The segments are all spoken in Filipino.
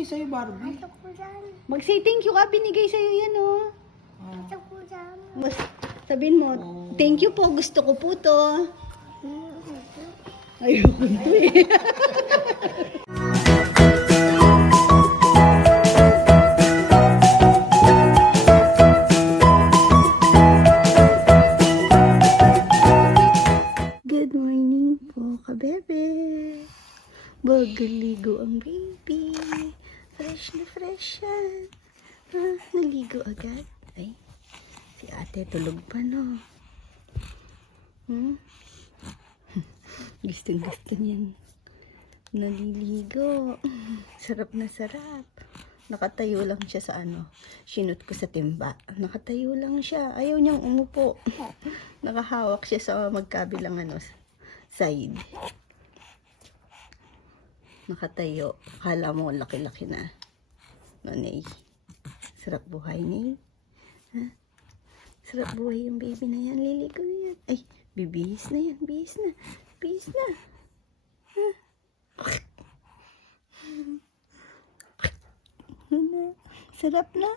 binigay sa'yo, Barbie? Ito ko dyan. Mag-say thank you ka, binigay sa'yo yan, oh. Ito ko dyan. Mas, sabihin mo, thank you po, gusto ko po to. Ayoko to eh. Good morning po, kabebe. Bagaligo ang baby. Fresh na fresh yan. Naligo agad. Ay, si ate tulog pa, no? Gusto niyan. Naliligo. Sarap na sarap. Nakatayo lang siya sa sinut ko sa timba. Nakatayo lang siya. Ayaw niyang umupo. Nakahawak siya sa magkabilang side. Nakatayo. Kala mo laki-laki na. Nay. Sarap buhay, Nay. Ha? Sarap buhay yung baby na yan. Liligo na yan. Ay, bibihis na yan. Bihis na. Bihis na. Ha? Sarap na.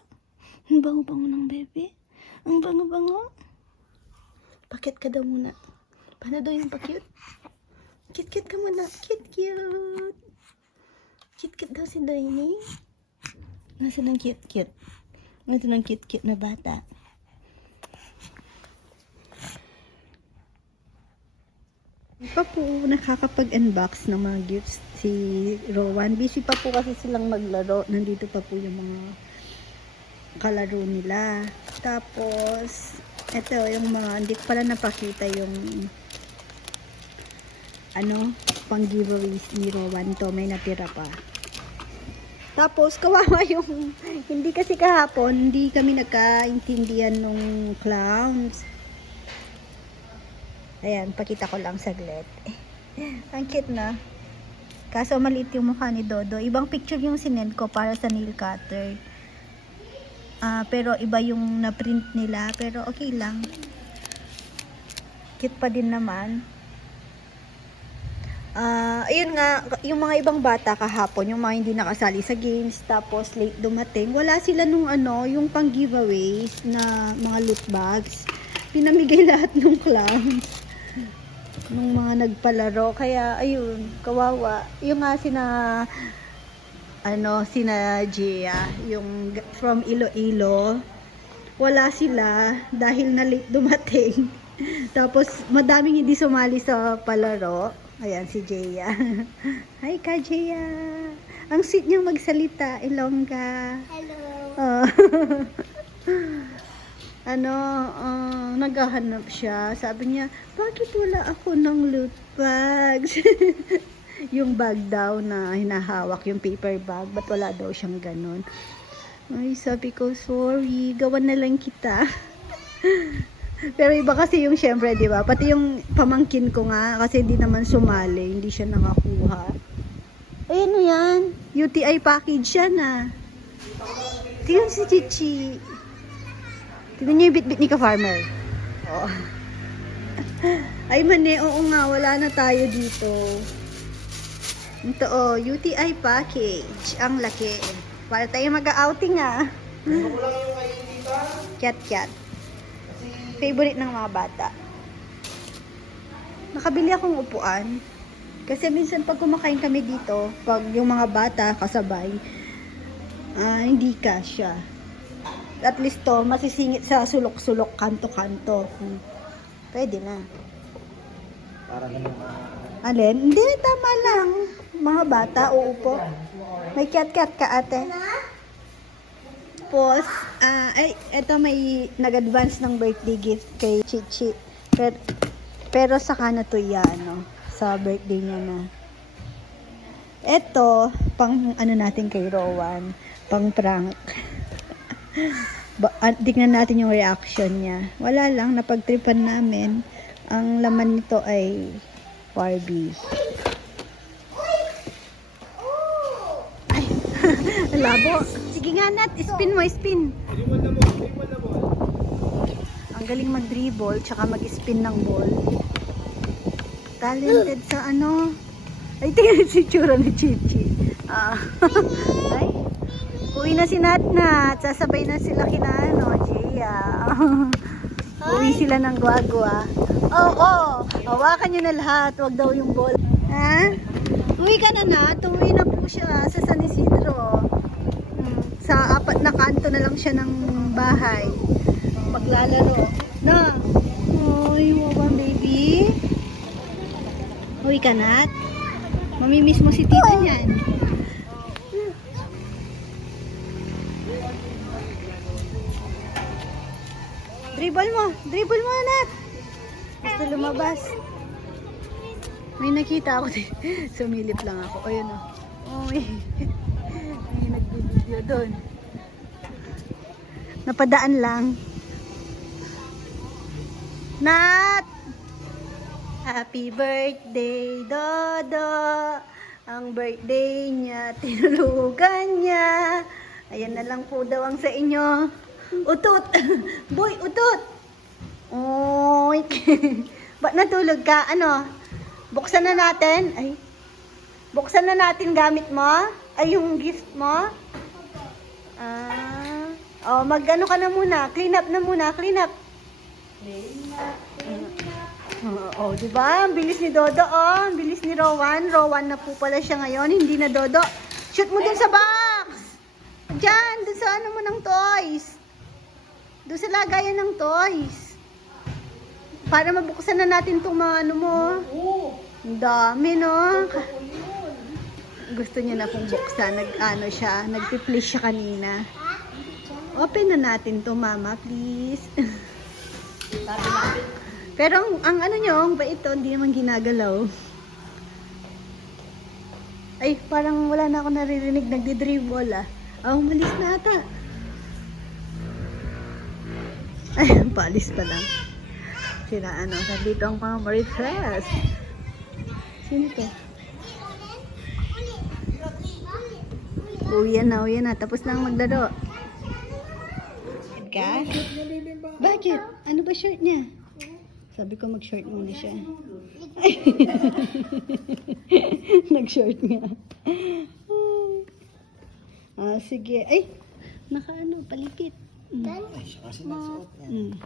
Ang bango-bango ng bebe. Ang bango-bango. Pakit ka daw muna. Paano daw yung pakit? Kit-kit ka muna. Kit-cute. Kit-kit daw si Daini. Nasa ng kit-kit. Nasa ng kit-kit na bata. Pa po nakakapag-unbox ng mga gifts si Rowan. Busy pa po kasi silang maglaro. Nandito pa po yung mga kalaro nila. Tapos, ito yung mga, hindi ko pala napakita yung pang giveaways ni Rowan to. May natira pa. Tapos, kawawa yung, hindi kasi kahapon, hindi kami nagkaintindihan nung clowns. Ayan, pakita ko lang saglit. Ang cute na. Kaso maliit yung mukha ni Dodo. Ibang picture yung sinend ko para sa nail cutter. Pero iba yung na-print nila. Pero okay lang. Cute pa din naman. Ayun nga, yung mga ibang bata kahapon, yung mga hindi nakasali sa games, tapos late dumating, wala sila nung yung pang giveaways na mga loot bags. Pinamigay lahat ng clowns. Nung mga nagpalaro, kaya ayun, kawawa. Yung nga sina Gia, yung from Iloilo, wala sila dahil na late dumating. Tapos madaming hindi sumali sa palaro. Ayan si Gia. Hi ka, Gia. Ang sweet niyang magsalita, Ilongga. Hello. Naghahanap siya. Sabi niya, bakit wala ako ng loot bags? Yung bag daw na hinahawak, yung paper bag, ba't wala daw siyang ganun? Ay, sabi ko, sorry, gawan na lang kita. Pero iba kasi yung syempre, di ba? Pati yung pamangkin ko nga, kasi hindi naman sumali, hindi siya nakakuha. Ay, ano yan? UTI package yan ah. Tingnan si Chichi. Tignan niyo yung bit-bit ni ka-farmer. Oh. Ay, mani, oo nga, wala na tayo dito. Ito, UTI package. Ang laki. Para tayo mag-outing ah. Cat-cat. Favorite ng mga bata. Nakabili akong upuan. Kasi minsan pag kumakain kami dito, pag yung mga bata kasabay, hindi kasya. At least to, masisingit sa sulok-sulok, kanto-kanto. Pwede na. Para ganun. Alin? Hindi, tama lang. Mga bata, uupo. May cat-cat ka, ate. Tapos, eto may nag-advance ng birthday gift kay Chichi. Pero saka na to yan, sa birthday niya na. Eto, pang natin kay Rowan. Pang prank. Tignan natin yung reaction niya. Wala lang, napagtripan namin. Ang laman nito ay Barbie. Ay, labo. Sige nga Nat, spin mo, spin. Ang galing mag-dribble, tsaka mag-spin ng ball. Talented sa Ay, tingnan si Chura ni Chichi. Ay, Uwi na si Natnat. Sasabay na sila kina, ano, Gia. Uwi sila ng guagua. Oo. Hawakan nyo na lahat. Huwag daw yung ball. Ha? Uwi ka na, Nat. Uwi na po siya sa San Isidro. Sa 4 na kanto na lang siya ng bahay. Maglalaro. Na. Uy, wawa baby. Uwi ka, Nat. Mamimiss mo si tita niyan. Dribble mo, Nat. Gusto lumabas. May nakita ako dito. Sumilip lang ako. Ayun o. May nagbibideo doon. Napadaan lang. Nat! Happy birthday, Dodo! Ang birthday niya, tinulugan niya. Ayan na lang po daw ang sa inyo. Utot! Boy, utot! Oy! Ba't natulog ka? Ano? Buksan na natin. Ay. Buksan na natin gamit mo. Ay, yung gift mo. Oh, mag-ano ka na muna. Clean up na muna. Clean up. Oh, diba? Ang bilis ni Dodo, oh. Ang bilis ni Rowan. Rowan na po pala siya ngayon. Hindi na Dodo. Shoot mo dun sa box! Diyan, dun sa ano mo ng toys. Doon sa lagayan ng toys. Para mabuksan na natin itong mga ano mo. Ang dami, no? Gusto niya na pong buksan. Nag-ano siya. Nag-please siya kanina. Open na natin to, Mama, please. Pero ang ano nyo, ang bait to, hindi naman ginagalaw. Ay, parang wala na ako naririnig. Nagdi-dribble, ah. Oh, malis na ata. Ay, paalis pa lang. Sila ano, nandito ang mga Marites. Sino to? Uwi na. Tapos na ang maglaro. Ka? Bakit? Ano ba short niya? Sabi ko mag-short muna siya. Nag-short nga. Sige. Ay, naka-ano, palipit. Ay, siya kasi nagsuot yan.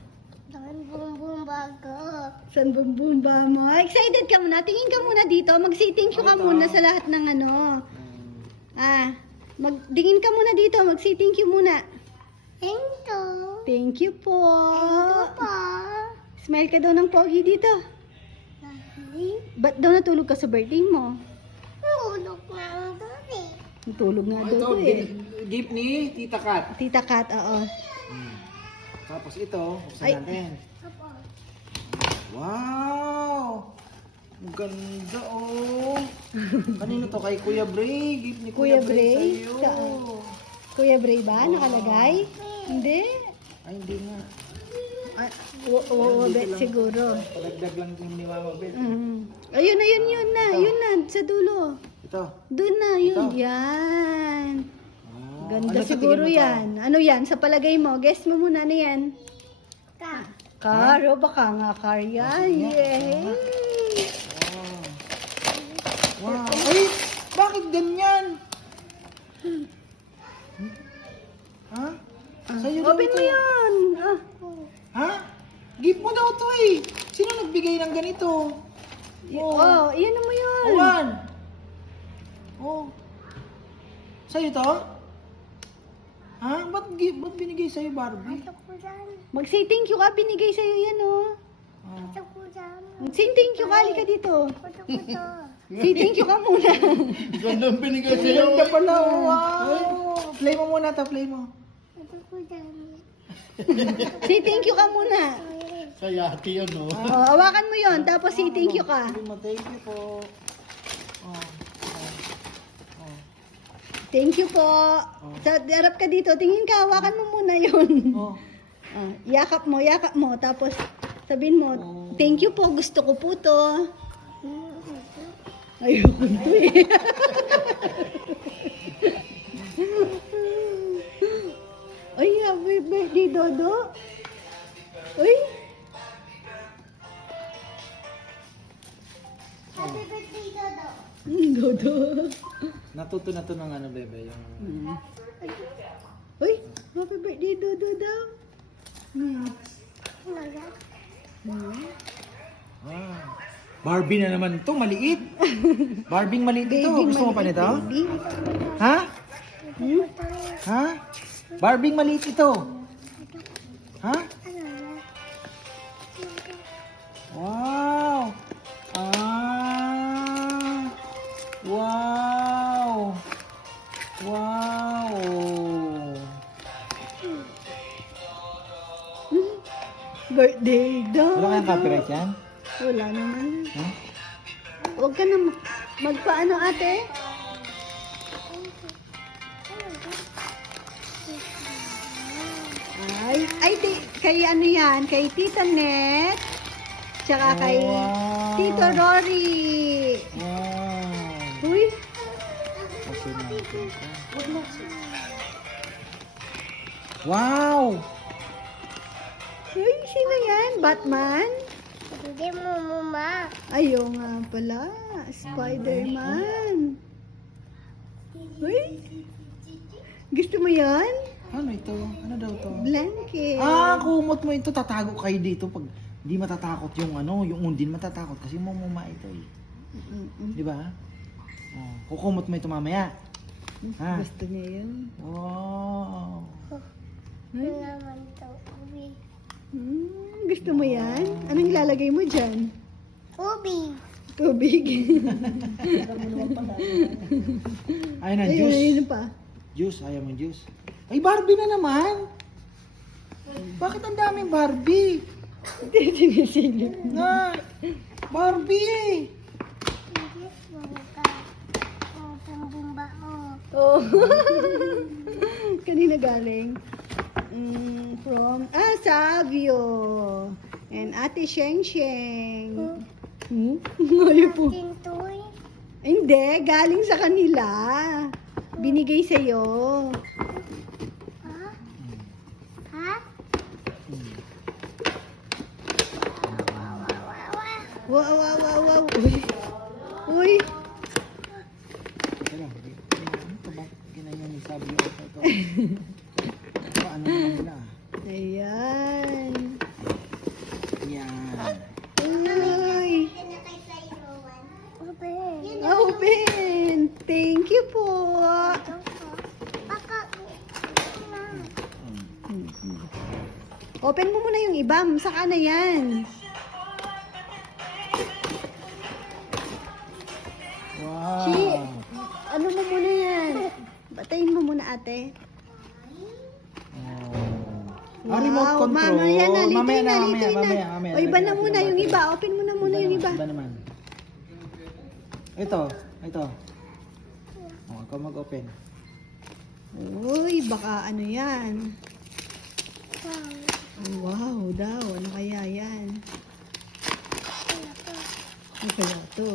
Saan bumbum bago? San bumbumba mo? Excited ka muna? Tingin ka muna dito. Mag-say-thank you ka muna sa lahat ng ano. Magdingin ka muna dito. Mag-say thank you muna. Ito. Thank you po. Ito pa. Smile ka daw ng pogi dito. Ba't daw natulog ka sa birthday mo? Ulog na ang dumi. Natulog nga daw Ito, to eh. gift ni Tita Kat. Tita Kat, oo. Tapos ito, Ay. buksan natin. Apo. Wow! Ang ganda, oh. Kanino to? Kay Kuya Bray. Gift ni Kuya Kuya Bray? Bray sa'yo. Saan? Kuya Bray ba? Nakalagay? Hindi. Ay, hindi nga. Ay, oo, bet siguro. Palagdag lang din ni Mama Bet. Ayun na, yun na. Yun na, sa dulo. Ito. Doon na, yun. Ito? Yan. Ah, Ganda ano sa siguro tingin mo to? yan. Ano yan? Sa palagay mo? Guess mo muna, ano yan? Ka. Car, o baka nga car yan. Yay! Wow. Ay, bakit ganyan? Ha? Sa'yo daw Open ito. mo yan. Ha? Gift mo daw to eh. Sino nagbigay ng ganito? Oh, iyan mo yun. Awan. Oh. Sa'yo to? Ha? Ba't binigay sa'yo, Barbie? Ito ko dyan. Mag-say thank you ka, binigay sa'yo yan, oh. Ah. Ito ko dyan. Mag-say thank you ka, halika dito. Ito ko to. Say thank you ka muna. Ganda ang binigay sa'yo. Ganda pala. Wow. Play mo muna to, play mo. Ito ko dyan. Say thank you ka muna. Kaya ate yun, no? Oh, hawakan mo yon, tapos say thank you ka. Thank you po. Oh. Thank you po. Sa harap ka dito, tingin ka, hawakan mo muna yon. Oh. Yakap mo, tapos sabihin mo, thank you po, gusto ko po to. Ayoko to eh. Ay, happy birthday, Dodo. Uy, Happy birthday, Dodo. Dodo. Natuto na to ng ano, bebe? Yung birthday Dodo daw. Hmm. Wow. Barbie na naman to, maliit. Barbie maliit ito. Gusto mo pa nito? Baby. Ha? Hmm? Ha? Barbie maliit ito. Ha? Wow. Ah. Wow. Wow. Birthday daw. Wala kayang copyright yan? Wala naman. Ha? Huwag ka na magpaano ate. Kay ano yan, kay Tita Net, tsaka kay Wow. Tito Rory. Wow. Uy, Kasi natin. Wow. uy, sino yan? Batman? Hindi mo mama. Ayaw nga pala, Spider-Man. Uy, gusto mo yan? Ano ito? Ano daw to? Blanket. Ah, kumot mo ito. Tatago kayo dito pag di matatakot yung ano, yung undin matatakot kasi mamuma ito eh. Di ba? Oh, kukumot mo ito mamaya. Ha? Gusto niya yun. Wow. Uy, Naman to. Ubi. gusto mo yan? Anong ilalagay mo dyan? Ubi. Tubig. Ayun na, Ayun, juice. ayun pa. Juice, ayaw mo juice. Ay, Barbie na naman. Bakit ang daming Barbie? Hindi, sinisilip. Na, Barbie. Hindi mo ka. Oh, pambumba mo. Oh. Kanina galing? From, Savio. And Ate Sheng Sheng. Ngayon po. Tintoy. Hindi, galing sa kanila. Binigay sa'yo. Ha? Ha? Wow, wow, wow, wow. Uy. Uy. Teka lang. Ano ito ba? Kinayan ni sabi yung ito. Paano naman nila? Ayan. Yan. Uy. Ubi. Open. Thank you po. Baka. Open mo muna yung iba. Saka na yan. Wow. Chi, ano mo muna yan? Batayin mo muna ate. Ah, remote control. Mamaya na, litoy Mamaya na, litoy na. mamaya. O, iba na muna yung iba. Open mo na muna yung iba. Iba naman. Ito. Oh, ikaw mag-open. Uy, baka ano yan? Wow daw. Ano kaya yan? Ano kaya to?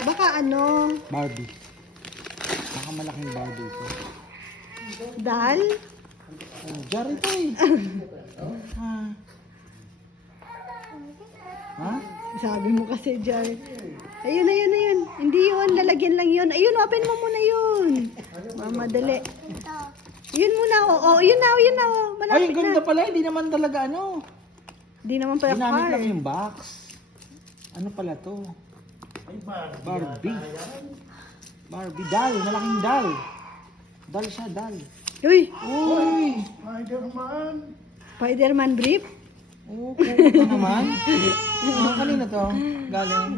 Baka ano? Barbie. Baka malaking Barbie ito. Dal? Oh, jar ito eh. Ha? Ha? Sabi mo kasi, Jar. Ayun. Hindi yun. Lalagyan lang yun. Ayun, open mo muna yun. Mamadali. Ito. Yun muna, oh. Yun na, oh. Ay, Malapit ang ganda na. pala. Hindi naman talaga ano. Hindi naman pala Ginamit car. lang yung box. Ano pala to? Barbie. Barbie. Dal. Malaking dal. Dal siya, dal. Uy, Uy! Spider-Man brief. Oh, kumot na naman. Kanina to? Galing.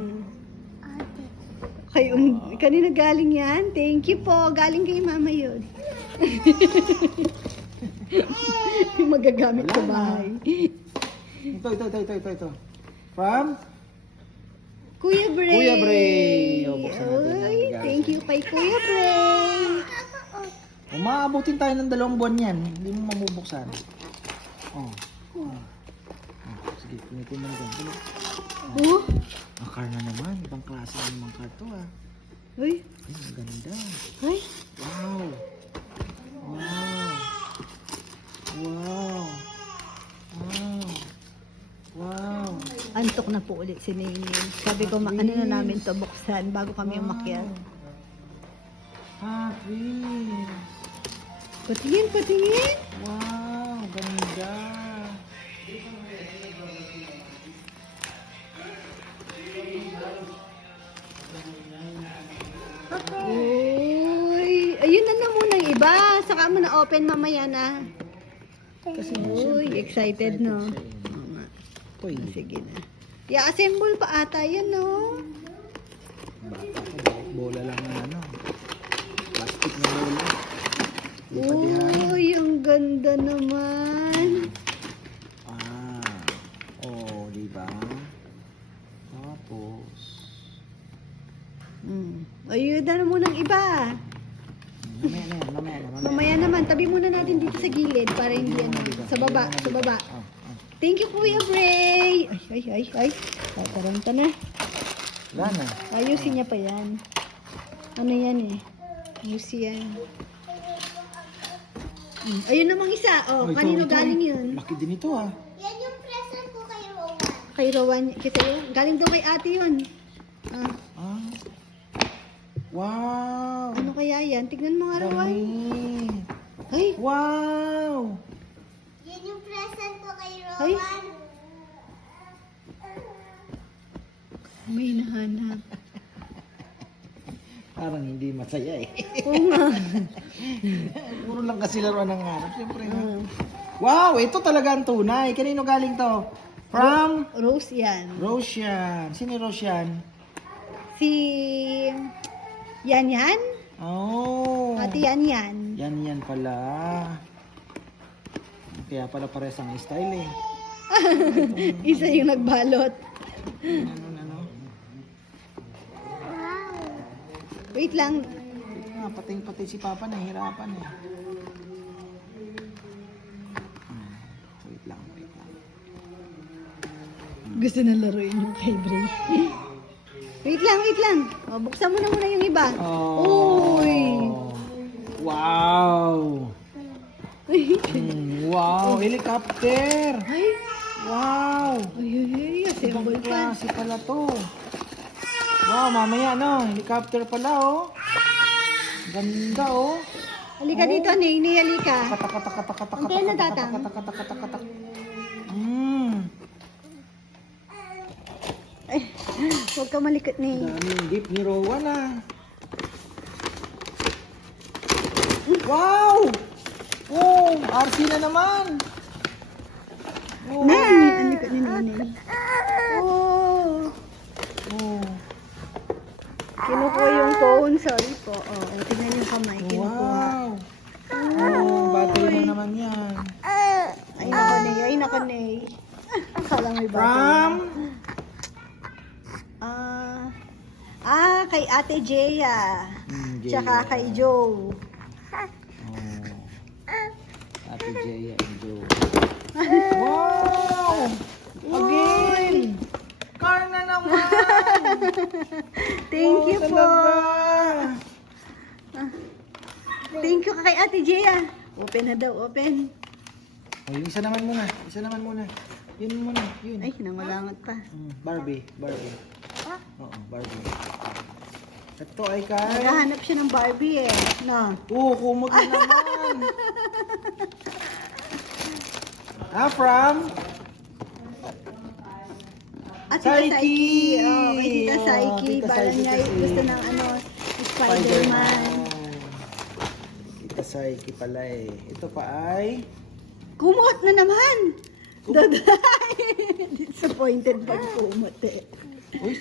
Kay, kanina galing yan. Thank you po. Galing kay mama yun. Yung magagamit sa bahay. Ito. From? Kuya Bray. Kuya Bray. O, buksan natin ang Uy, regalo. thank you kay Kuya Bray. Umaabutin tayo ng 2 buwan yan. Hindi mo mamubuksan. Oh. Sige, pinitin mo na dyan. Oh, Ang car na naman. Ibang klase ng mga car to ah. uy, Ay, ang ganda. ay, Wow. Wow. Wow. Wow. Wow. antok na po ulit si Nene. Sabi ko, ano na namin to buksan bago kami umakyat. Hot Wheels. Patingin, patingin. Wow, ganda. Uy, ayun na muna yung iba. Saka mo na open mamaya na. Kasi Uy, excited no? siya eh. Oo nga. Uy, Sige na. I-assemble pa ata yan, no? bata ko, bola lang na ano. Plastic na bola. Lipadihan. Uy, ang ganda naman. Oh, di ba? Tapos, Ayun na muna ang iba. mamaya na yan, mamaya na. Mamaya naman, tabi muna natin dito sa gilid para hindi ano. Sa baba, sa baba. Oh. Thank you, Kuya Bray. Ay. Tataranta na. Wala na. Ayusin niya pa yan. Ano yan eh? Ayusin yan. Ayun namang isa. Oh, Ito, kanino ito, galing eh. yun? Laki din ito ah. Yan yung present ko kay Rowan. Kay Rowan. Kita yun? Galing daw kay ate yun. Ah, Ah. Wow. ano kaya yan? Tignan mo nga, Rowan. Dami. Ay, Wow. Yan yung present ko kay Ay. Rowan. may hinahanap. Parang hindi masaya eh. Oo nga. Puro lang kasi laruan ng hanap. Siyempre nga. Ah, Wow, ito talaga ang tunay. Kanino galing to? From Rose yan. Roshan. Sino yung Roshan? Si Yan. Oh. Ate Yan. Yan pala. Kaya pala pares ang style eh. Isa yung nagbalot. Ano. Wait lang. Pating-pating si Papa nahihirapan eh. Wait lang. Gusto na laruin yung kay Bray. Wait lang. O, buksan mo na muna yung iba. Oh. Uy. Wow. Wow, helicopter. Ay. Wow. Ay. Assemble Ibang pa. klase pala to. Wow, mamaya no, helicopter pala oh. Ganda oh. Halika dito, Nini. Halika. Katak. Ang kaya natatang. Katak. Ay, huwag ka malikot, Nini. Daming gift ni Rowan ah. Wow! Oh, RC na naman. Oh. Nini, ang likot ni Nini. Oh. Oh. Kinukuha yung phone. Sorry po. Oo, tingnan yung kamay. Kinukuha. Wow. Oh, battery na naman yan. Ay, nako, Ney. Akala may battery. From? Kay Ate Jeya. Jaya. Tsaka kay Joe. Ate Jaya and Joe. Wow! Again! Car na naman! Thank you po. Talaga. Thank you kay Ate Jeya. Open na daw, open. Oh, yung isa naman muna. Yun muna. Yun. Ay, nangulangot pa. Barbie. Oo, Barbie. Ito ay kay... Naghahanap siya ng Barbie eh. No. Kumot na naman. From? At Tita Saiki. Saiki. Oh, kay Tita Saiki. Tita Parang Saiki niya kasi. gusto ng Spider-Man. Tita Saiki pala eh. Ito pa ay... Kumot na naman! Daday! Disappointed pag kumot eh. Uy!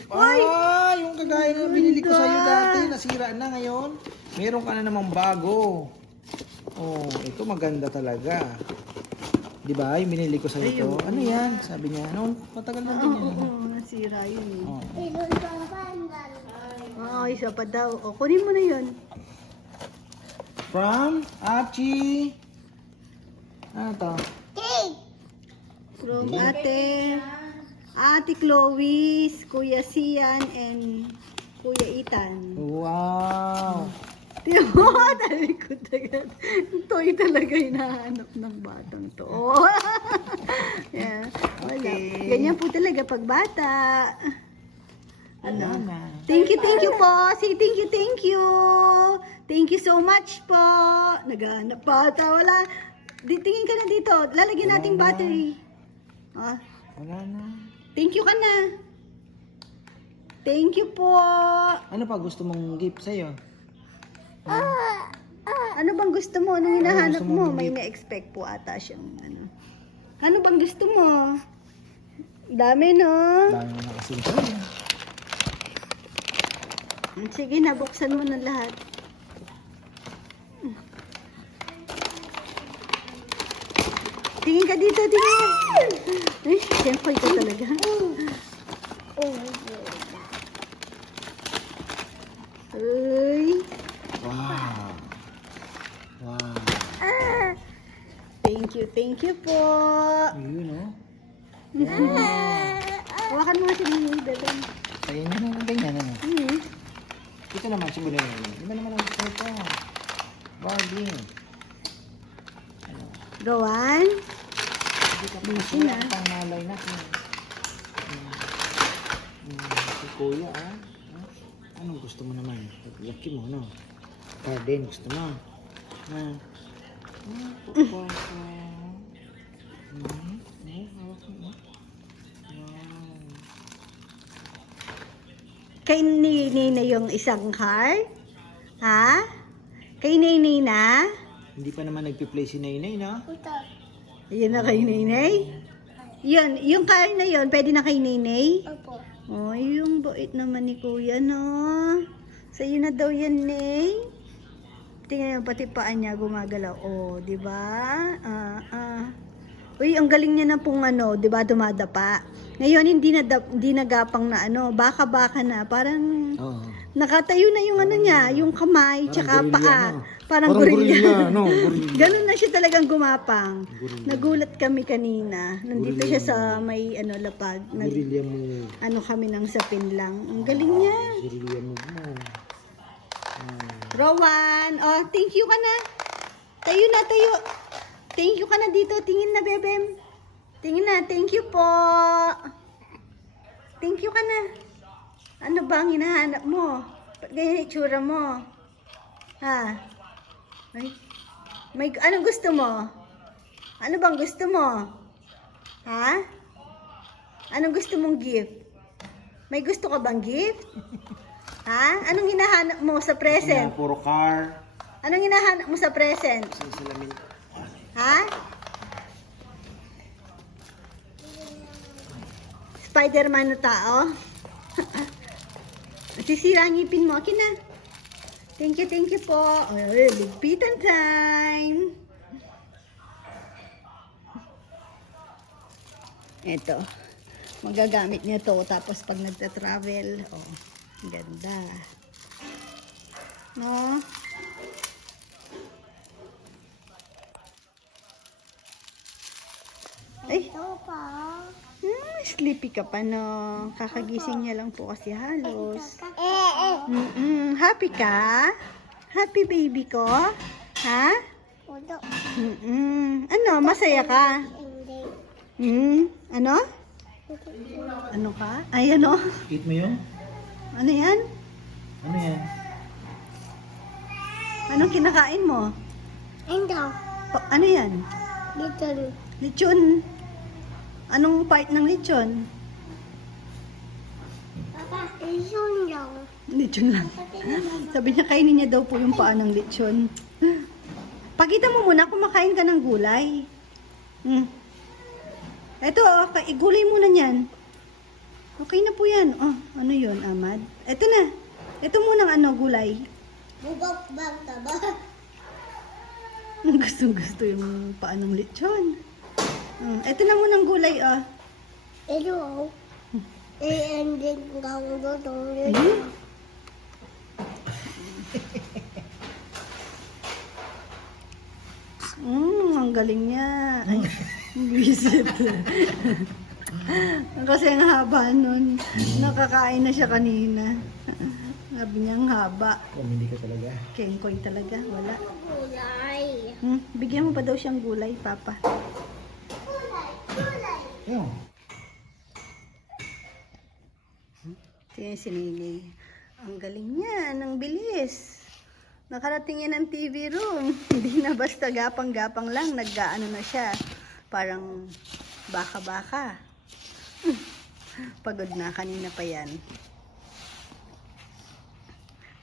Yung kagaya na binili ko sa'yo dati. Nasira na ngayon. Meron ka na namang bago. Oh, ito maganda talaga. Di ba? Yung binili ko sa'yo ito. Ano yan? Sabi niya. Ano? Matagal na din yan. Oo, nasira yun eh. Oh. Ilon pang bandal. Oo, isa pa daw. O, kunin mo na yun. From Achi. Ano to? Cake! From Ate Chloe, Kuya Sian, and Kuya Ethan. Wow! Tiyo mo, talikod agad. Toy talaga hinahanap ng batang to. Oh. Yeah. Wala. Okay. Ganyan po talaga pag bata. Wala na. Thank you po. Say thank you, thank you. Thank you so much po. Naghanap pa ata. Wala. Tingin ka na dito. Lalagyan nating Wala na. battery. Ah, Wala na. thank you ka na. Thank you po. Ano pa gusto mong gift sa'yo? Ano bang gusto mo? Anong hinahanap gusto mo mo? May gift? na-expect po ata siyang ano. Ano bang gusto mo? Dami, no? Dami mo na kasi sa'yo. Sige, nabuksan mo na lahat. Tingin ka dito, tingin. Ay, siyempre ka talaga. Uy. Wow. Wow. Thank you po. Yun, no? Hawakan mo si bebe. Kaya nyo na ganyan, ano? Hmm. Ito naman, siguro yun. Iba naman ang gusto ito. Barbie. Rowan. Hindi ka Busy wala na. pang malay natin. Si Kuya, ah. Anong gusto mo naman? Laki mo, no? Garden, gusto mo? Ah. Papa. Hawak mo. Wow. Kay Nini na yung isang card? Ha? Kay Nini na? Hindi pa naman nagpi-play si Nainay, no? Yun na kay Nini? Yun, yung card na yun, pwede na kay Nini? Opo. Oh, yung bait naman ni Kuya, no? Sa'yo na daw yan, Nay. Tingnan mo, pati paa niya gumagalaw. Oh, di ba? Uy, ang galing niya na pong ano, di ba, dumadapa. Ngayon, hindi nagapang na ano, baka-baka na. Parang Oo. nakatayo na yung ano niya, yung kamay, tsaka gorilla, paa. no? Parang gorilla. no? Gorilla. Ganun na siya talagang gumapang. Gorilla. Nagulat kami kanina. Nandito Gorilla siya sa may ano lapag. Gorilla mo. Ano kami ng sapin lang. Ang galing niya. Gorilla mo. Rowan, oh, thank you ka na. Tayo na, tayo. Thank you ka na dito. Tingin na, bebem. Tingin na, thank you po. Thank you ka na. Ano ba ang hinahanap mo? Ba't ganyan itsura mo? Ha? Anong gusto mo? Ano bang gusto mo? Ha? Anong gusto mong gift? May gusto ka bang gift? Ha? Anong hinahanap mo sa present? Puro car. Anong hinahanap mo sa present? Salamin. Ha? Spider-Man na tao? Sisira ang ngipin mo. Akin na. Thank you po. Ay, ligpitan time. Ito. Magagamit niya to tapos pag nagta-travel. Oh, ganda. No? Ay, Ito pa. sleepy ka pa, no? Kakagising niya lang po kasi halos. Eh. Happy ka? Happy baby ko? Ha? Udo. Ano, masaya ka? Hindi. Ano? Ano ka? Ay, ano? Eat mo yun? Ano yan? Ano yan? Anong kinakain mo? Ito. Ano yan? Dito. Lechon. Anong part ng lechon? Papa, isun lang. Lechon lang. Sabi niya, kainin niya daw po yung paa ng lechon. Pakita mo muna, kumakain ka ng gulay. Eto, gulay muna niyan. Okay na po yan. Oh, ano yun, Amad? Eto na. Eto muna ang gulay. Bubak bang taba. Gusto yung paa ng lechon. Eto na muna ang gulay, oh. Ito. Ending kang dodo. Ayun. Ang galing niya. Ay, visit. Kasi ang haba nun. Nakakain na siya kanina. Sabi niya ang haba. Pumili ka talaga. Kengkoy talaga. Wala. Kulay. Bigyan mo pa daw siyang gulay, Papa. Ayun. Tingnan si Nene. Ang galing niya, ang bilis. Nakarating yan ng TV room. Hindi na basta gapang-gapang lang, nag-gaano na siya. Parang baka-baka. Pagod na, kanina pa yan.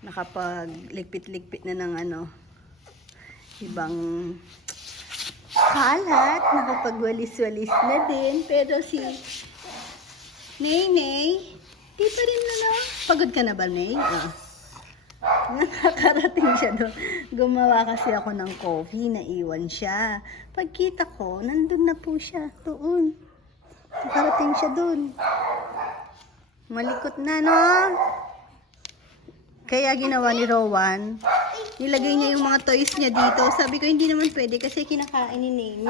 Nakapag-ligpit-ligpit na ng ibang kalat. Nakapagwalis-walis na din. Pero si Nene, di pa rin pagod ka na ba, Nene? Nakakarating siya doon. Gumawa kasi ako ng coffee, naiwan siya. Pagkita ko, nandun na po siya. Doon. Nakarating siya doon. Malikot na, no? Kaya ginawa ni Rowan, nilagay niya yung mga toys niya dito. Sabi ko, hindi naman pwede kasi kinakain ni Nene.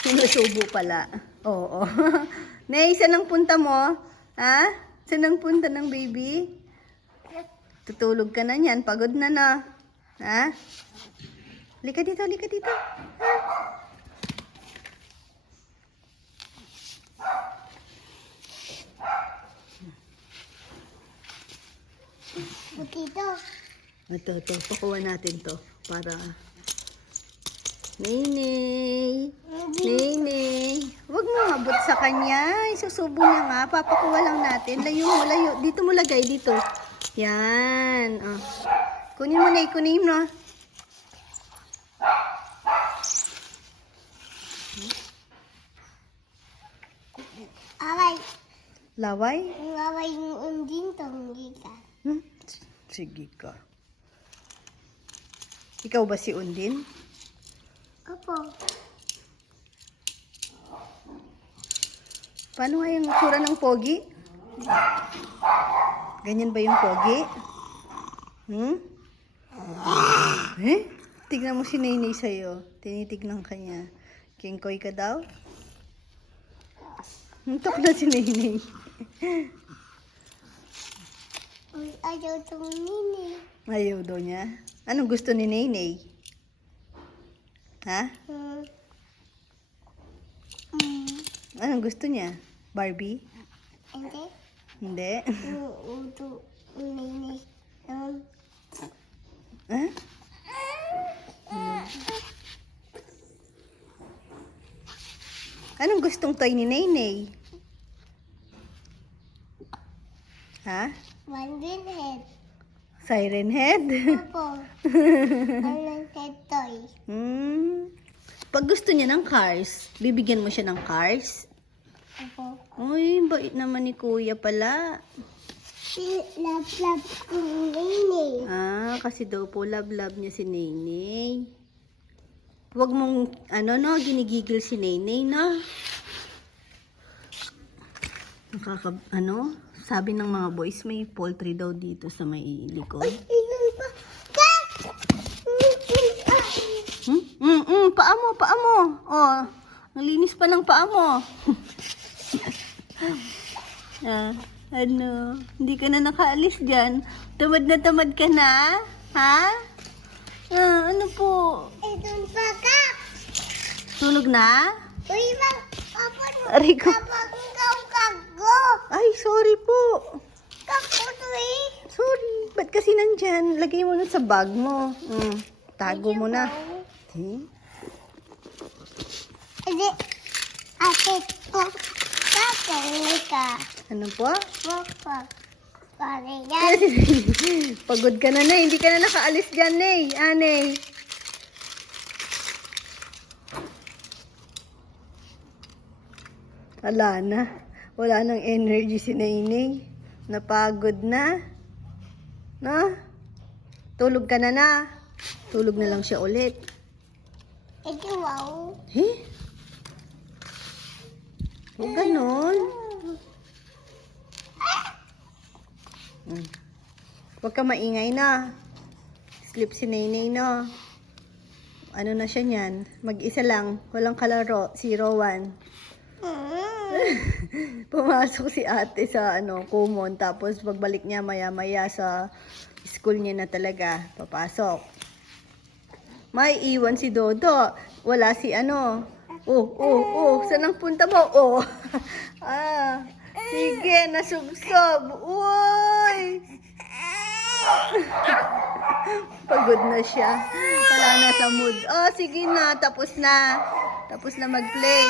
Sinusubo pala. Oo. Nay, saan ang punta mo? Ha? Saan ang punta ng baby? Tutulog ka na niyan. Pagod na na. Ha? Lika dito, lika dito. Ha? Dito. Ito. Pakuha natin to. Para... Nene. Nene. Huwag mo abot sa kanya. Isusubo niya nga. Papakuha lang natin. Layo mo, layo. Dito mo lagay, dito. Yan. Oh. Kunin mo na, kunin mo. Away. Laway? Away yung undin tonggi ka. Sige ka. Ikaw ba si Undin? Opo. Paano nga yung tsura ng pogi? Ganyan ba yung pogi? Eh? Tignan mo si Nene sa'yo. Tinitignan ka niya. Kingkoy ka daw? Huntok na si Nene. Uy, ayaw tong nini. Ayaw daw niya. Anong gusto ni Nene? Ha? Anong gusto niya? Barbie? Hindi. Hindi. Uto nini. Ha? Anong gustong toy ni Nene? Ha? One head. Siren head? Opo. One head toy. Pag gusto niya ng cars, bibigyan mo siya ng cars? Opo. Uy, bait naman ni Kuya pala. Love ko nini. Kasi daw po love niya si Nene. Huwag mong, ginigigil si Nene, no? Sabi ng mga boys, may poultry daw dito sa may likod. Ilan pa? Paa mo. Oh, nalinis pa ng paa mo. Hindi ka na nakaalis dyan. Tamad na tamad ka na? Ha? Ano po? Ilan pa ka? Tulog na? Uy, bang, papa, Rico. kago. Ay, sorry po. Kago to eh. Sorry. Ba't kasi nandyan? Lagay mo na sa bag mo. Tago mo na. Hindi, ate ko, tatay ka. Ano po? Papa, pare yan. Pagod ka na, Nay. Hindi ka na nakaalis dyan, Nay. Nay. Wala na. Wala nang energy si Nene. Napagod na. No? Tulog ka na. Tulog na lang siya ulit. Ito, wow. Huwag ganon. Huwag ka maingay na. Sleep si Nene, no? Ano na siya niyan? Mag-isa lang. Walang kalaro. Si Rowan. Pumasok si ate sa Kumon. Tapos pagbalik niya maya-maya sa school niya na talaga. Papasok. May iwan si Dodo. Wala si Oh. Saan ang punta mo? Sige, nasubsob. Uy! Pagod na siya. Wala na sa mood. Oh, sige na. Tapos na. Tapos na mag-play.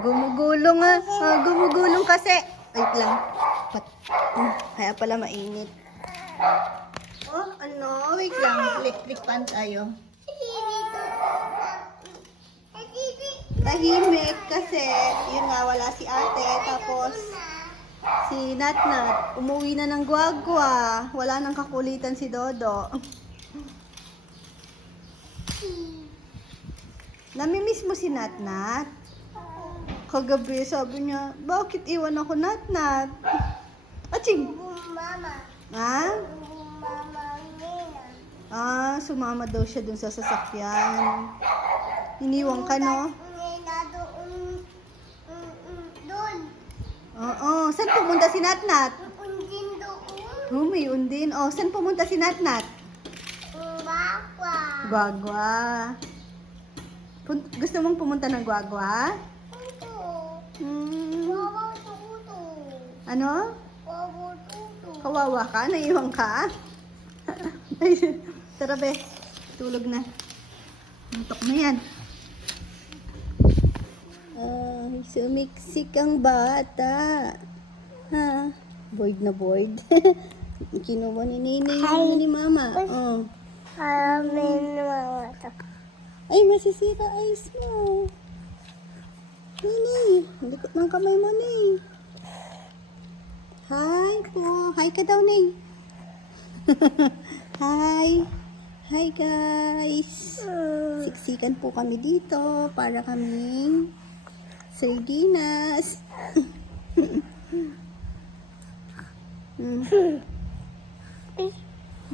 Gumugulong ah. Gumugulong kasi. Wait lang. Kaya pala mainit. Oh, ano? Wait lang. Electric fan tayo. Tahimik kasi yun nga wala si ate. Tapos si Natnat umuwi na ng Guagua. Wala nang kakulitan si Dodo. Namimiss mo si Natnat? Kagabi sabi niya, bakit iwan ako Natnat? Aching! Mama. Ha? Mama Nina. Ah, sumama daw siya dun sa sasakyan. Iniwan ka, no? Nina doon. Doon. Oo. Saan pumunta si Natnat? Undin doon. Oh, may undin. Oh, saan pumunta si Natnat? Baka. Guagua. Gusto mong pumunta ng Guagua? Ito. Hmm. Wawa tuto. Ano? Wawa tuto. Kawawa ka? Naiwan ka? Ay, tara be. Tulog na. Antok na yan. Ay, sumiksik ang bata. Ha? Bored na bored. Kinuha ni Nene yung ni Mama. Oh. Amin mama. Ay, masisira eyes mo. Nene, likot ng kamay mo, Nene. Hi po. Hi ka daw, Nene. Hi. Hi, guys. Siksikan po kami dito para kaming sardinas.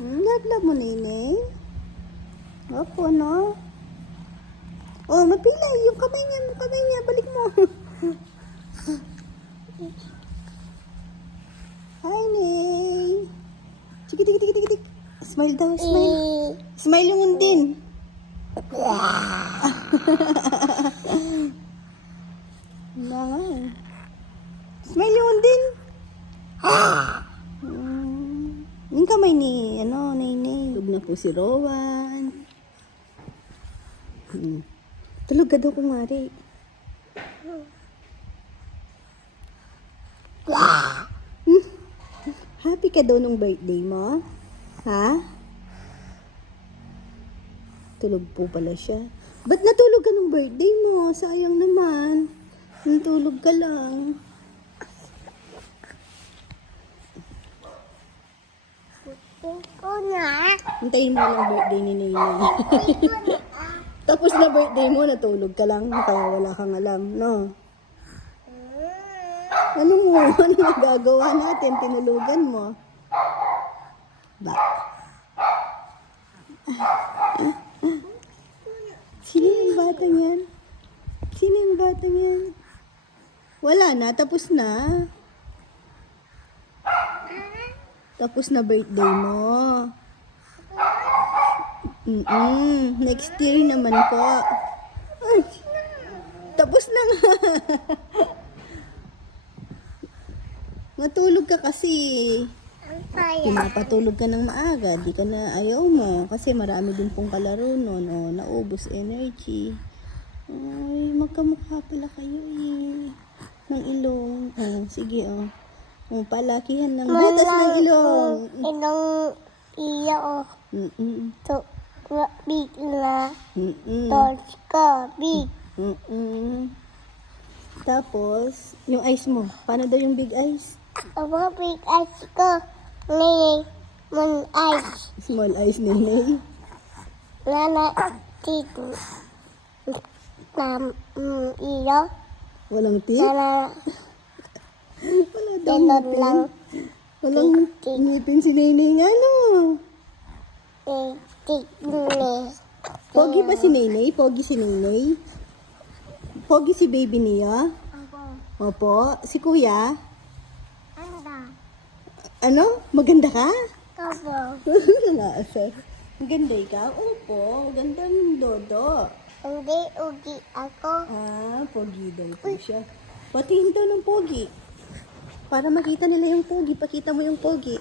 Love mo, Nene. Opo, no? Oh, mapilay. Yung kamay niya. Balik mo. Hi, Nene. Tik. Smile daw, smile. Smile yung undin. Nga nga. Smile yung undin. Yung kamay ni, Nene. Tulog na po si Rowan. Tulog ka daw, kumari. Happy ka daw nung birthday mo? Ha? Tulog po pala siya. Ba't natulog ka nung birthday mo? Sayang naman. Natulog ka lang. Ito na. Hintayin mo lang birthday ni Nene. Tapos na birthday mo, natulog ka lang. Kaya wala kang alam, no? Ano mo? Ano magagawa natin? Tinulugan mo. Ba? Sino yung batang yan? Sino yung batang yan? Wala na, tapos na. Tapos na birthday mo. Next year naman po. Ay, tapos na nga. Matulog ka kasi. Ang saya. Pinapatulog ka ng maaga. Di ka na ayaw mo. Kasi marami din pong kalaro nun. O, naubos energy. Ay, magkamukha pala kayo eh. Ng ilong. Oh, sige oh. Oh, palakihan ng butas ng ilong. Ilong iya oh. To big na. Torch ka big. Tapos, yung eyes mo. Paano daw yung big eyes? Aba big eyes ko. Ni mon eyes. Small eyes, Nene. Lana tito. Iyo. Walang teeth? Lana Wala daw Ganon ngipin. lang. Walang ngipin si Nene nga, no? Tigni. Pogi ba si Nene? Pogi si Nene? Pogi si baby niya? Aba. Opo. Si kuya? Anda. Ano? Maganda ka? Aba. Wala, sir. Maganda ka? Opo. Maganda ng Dodo. Hindi, ugi ako. Ah, pogi daw po siya. Patingin daw ng pogi. Para makita nila yung pogi. Pakita mo yung pogi.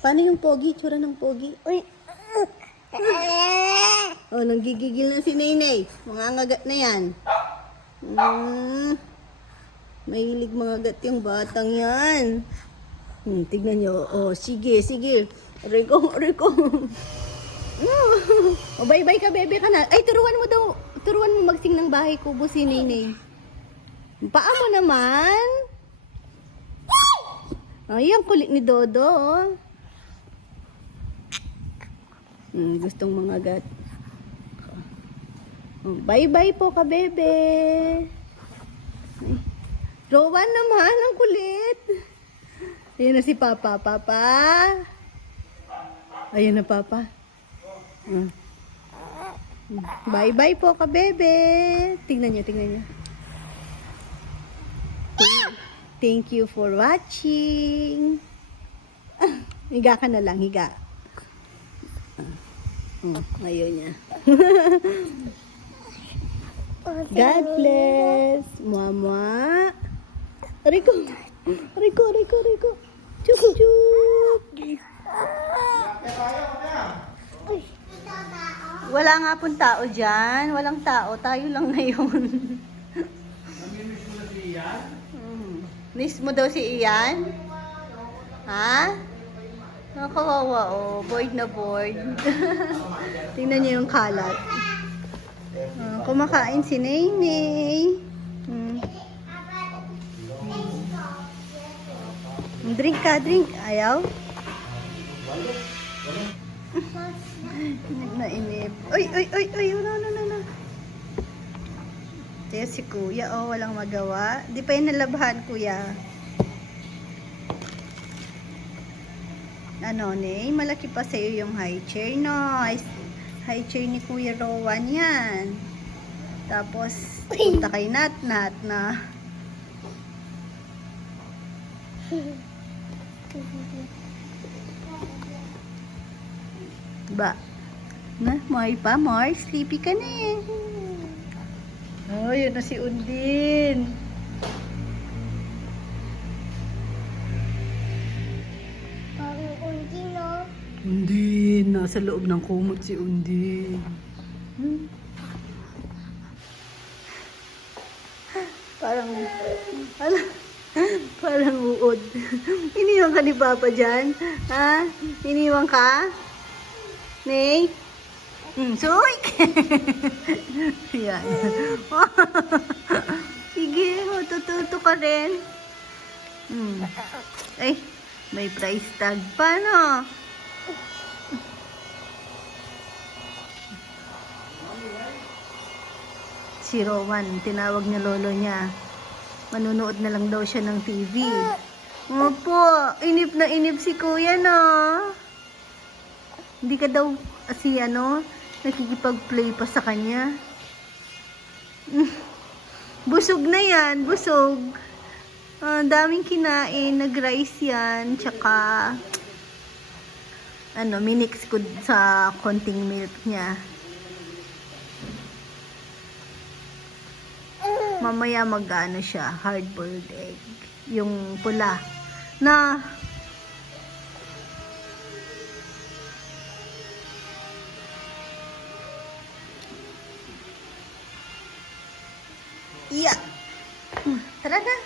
Paano yung pogi? Tsura ng pogi. Uy. Oh, nanggigigil na si Nenay. Mga ngagat na yan. Mahilig mga gat yung batang yan. Tignan nyo. Oh, sige, sige. Rico, Rico. Oh, bye-bye ka, bebe ka na. Ay, turuan mo daw. Turuan mo magsing ng bahay kubo si Nenay. Paa mo naman. Ay, ang kulit ni Dodo. Oh. Gustong mga gat. Oh, bye-bye po ka, bebe. Ay, Rowan naman, ang kulit. Ayan na si Papa. Papa. Ayan na, Papa. Bye-bye po ka, bebe. Tingnan nyo, tingnan nyo. Thank you for watching. Higa ka na lang, higa. Ayaw niya. God bless. Mama. Rico. Rico, Rico, Rico. Chup, chup. Wala nga pong tao dyan. Walang tao. Tayo lang ngayon. Miss mo daw si Ian? Ha? Nakawawa, oh. Bored na bored. Tingnan niyo yung kalat. Kumakain si Nenay. Drink ka, drink. Ayaw? Nainip. Uy, uy, uy, uy. No, no, no, no. Kaya si Kuya, oh, walang magawa. Di pa yun nalabhan, Kuya. Ano, Ney? Malaki pa sa'yo yung high chair, no? High chair ni Kuya Rowan yan. Tapos, punta kay Nat na. Ba? Na, more pa, more. Sleepy ka na eh. Oh, yun na si Undin. Parang undi, no? Undin, nasa loob ng kumot si Undin. Parang parang uod. Iniwan ka ni Papa dyan? Ha? Iniwan ka? Ney? Soy! Yan. Sige, matututo ka rin. Ay, may price tag pa, no? Si Rowan, tinawag niya lolo niya. Manunood na lang daw siya ng TV. Opo, inip na inip si kuya, no? Hindi ka daw, nakikipag-play pa sa kanya. Busog na yan, busog. Daming kinain, nag-rice yan, tsaka, minix ko sa konting milk niya. Mamaya mag-ano siya, hard-boiled egg. Yung pula. Na, yeah. Tara na.